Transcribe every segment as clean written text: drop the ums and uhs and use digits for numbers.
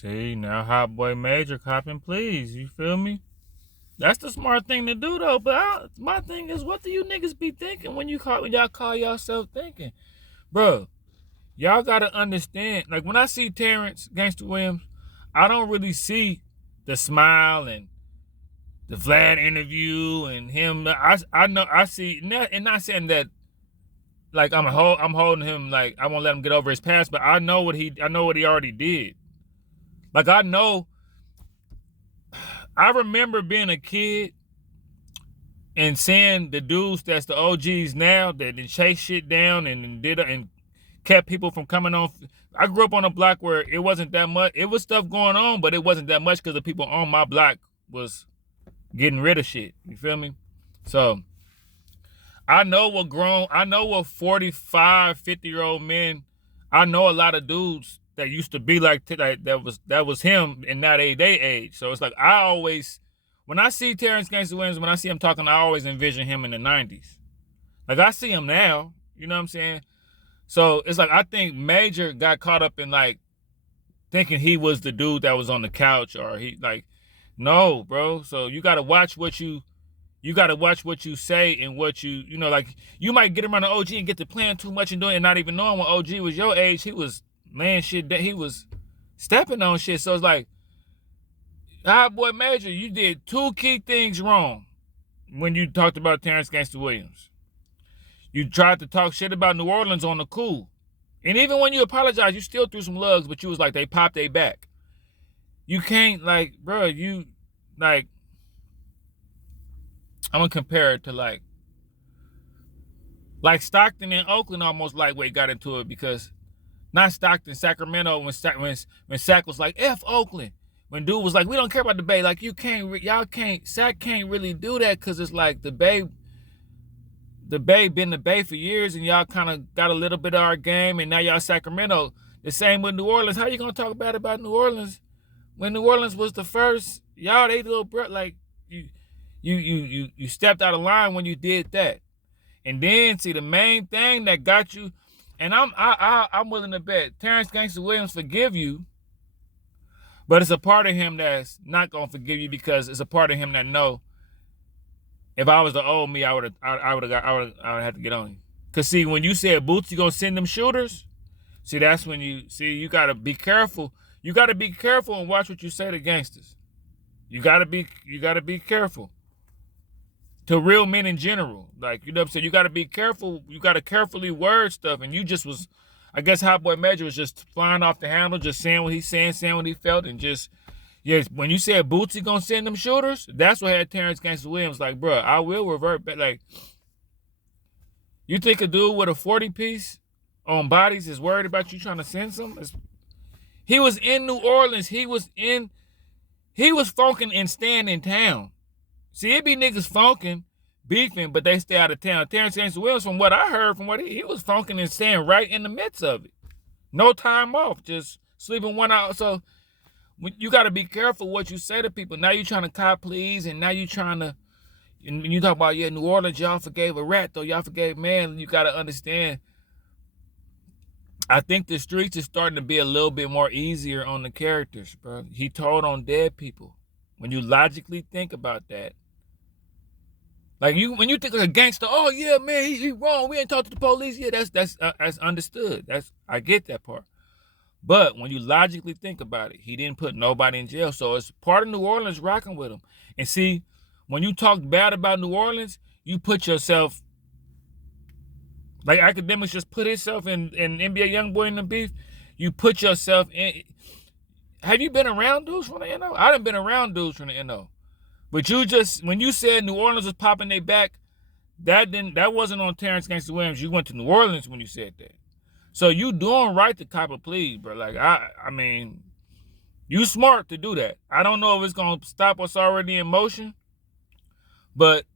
See, now HotBoy Major copping, please. You feel me? That's the smart thing to do, though. But my thing is, what do you niggas be thinking when y'all call yourself thinking? Bro, y'all got to understand. Like, when I see Terrance, Gangsta Williams, I don't really see the smile and the Vlad interview and him. I know, I see, and not saying that, like, I'm holding him, like, I won't let him get over his past, but I know what he already did. Like, I remember being a kid and seeing the dudes that's the OGs now that chase shit down and kept people from coming on. I grew up on a block where it wasn't that much. It was stuff going on, but it wasn't that much because the people on my block was getting rid of shit. You feel me? So I know what 45, 50-year-old men, I know a lot of dudes that used to be like that was him in that they age. So it's like when I see Terrance Gangsta Williams, when I see him talking, I always envision him in the 90s. Like, I see him now, you know what I'm saying? So it's like, I think Major got caught up in, like, thinking he was the dude that was on the couch, or no, bro. So you got to watch what you say and what you know, like, you might get around the OG and get to playing too much and doing and not even knowing when OG was your age, he was laying shit that he was stepping on shit. So it's like, HotBoy Major, you did two key things wrong when you talked about Terrance Gangsta Williams. You tried to talk shit about New Orleans on the cool. And even when you apologized, you still threw some lugs, but you was like, they popped they back. You can't, like, bro, I'm gonna compare it to like Stockton and Oakland almost lightweight got into it, because not Stockton, Sacramento, when Sac was like, F Oakland. When dude was like, we don't care about the Bay. Like, Sac can't really do that, because it's like the Bay been the Bay for years, and y'all kind of got a little bit of our game, and now y'all Sacramento. The same with New Orleans. How you gonna talk bad about New Orleans when New Orleans was the first? Y'all, they little bro, like, you stepped out of line when you did that. And then, see, the main thing that got you, and I'm willing to bet Terrance Gangsta Williams forgive you, but it's a part of him that's not gonna forgive you, because it's a part of him that know, if I was the old me, I would have had to get on you. Cause see, when you said Bootsy gonna send them shooters, see, that's when you gotta be careful. You gotta be careful and watch what you say to gangsters. You gotta be careful. To real men in general. Like, you know what I'm saying? You gotta be careful. You gotta carefully word stuff. And you just was, I guess HotBoy Major was just flying off the handle, just saying what he's saying what he felt, and just, yes, when you said Bootsy gonna send them shooters, that's what had Terrance Gangsta Williams like, bro, I will revert back. Like, you think a dude with a 40-piece on bodies is worried about you trying to send some? He was in New Orleans. He was funking and staying in town. See, it be niggas funking, beefing, but they stay out of town. Terrance Gangsta Williams, from what I heard, he was funking and staying right in the midst of it. No time off, just sleeping 1 hour. So you got to be careful what you say to people. Now you trying to cop please, and now you trying to, and you talk about, New Orleans, y'all forgave a rat, though. Y'all forgave man. You got to understand, I think the streets is starting to be a little bit more easier on the characters, bro. He told on dead people. When you logically think about that, like, when you think of a gangster, oh yeah, man, he wrong. We ain't talked to the police. Yeah, that's understood. I get that part. But when you logically think about it, he didn't put nobody in jail. So it's part of New Orleans rocking with him. And see, when you talk bad about New Orleans, you put yourself, like Academics just put himself in NBA Youngboy in the beef. You put yourself in. Have you been around dudes from the NO? I done been around dudes from the NO. But when you said New Orleans was popping their back, that wasn't on Terrance Gangsta Williams. You went to New Orleans when you said that. So you doing right to cop a plea, bro. Like, I mean, you smart to do that. I don't know if it's gonna stop what's already in motion, but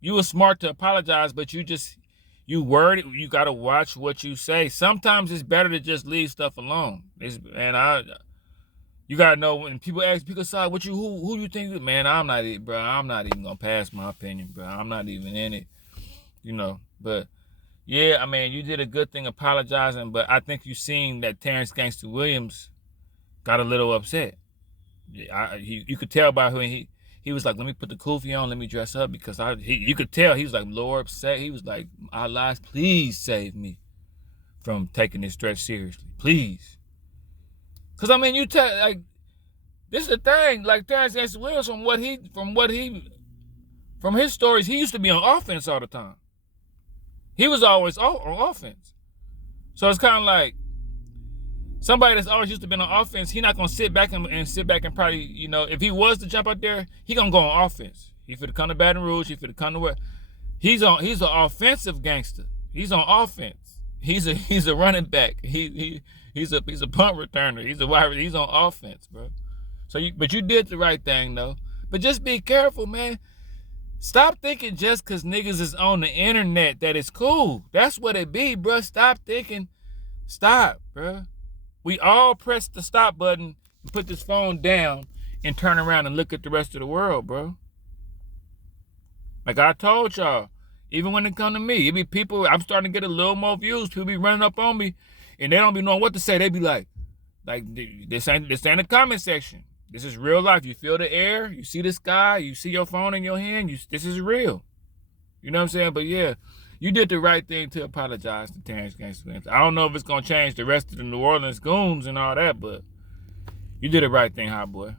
you were smart to apologize. But you word it. You gotta watch what you say. Sometimes it's better to just leave stuff alone. You gotta know, when people ask, people say, who you think? Man, I'm not even gonna pass my opinion, bro. I'm not even in it, But yeah, I mean, you did a good thing apologizing, but I think you seen that Terrance Gangsta Williams got a little upset. You could tell by who he was like, let me put the kufi on, let me dress up, because you could tell he was like, Lord, he was like, Allah, please save me from taking this stretch seriously, please. Cause I mean, like, this is the thing, like Terrance Gangsta Williams, from his stories, he used to be on offense all the time. He was always on offense. So it's kind of like somebody that's always used to be on offense, he not gonna sit back and probably, you know, if he was to jump out there, he gonna go on offense. He finna come to Baton Rouge, he finna come to where he's an offensive gangster. He's on offense. He's a running back. He's a punt returner. He's on offense, bro. But you did the right thing though. But just be careful, man. Stop thinking just cause niggas is on the internet that it's cool. That's what it be, bro. Stop thinking. Stop, bro. We all press the stop button and put this phone down and turn around and look at the rest of the world, bro. Like I told y'all, even when it come to me, it be people, I'm starting to get a little more views. People be running up on me and they don't be knowing what to say. They be like this ain't the comment section. This is real life. You feel the air, you see the sky, you see your phone in your hand, this is real. You know what I'm saying? But yeah, you did the right thing to apologize to Terrance Gangsta Williams. I don't know if it's going to change the rest of the New Orleans goons and all that, but you did the right thing, HotBoy.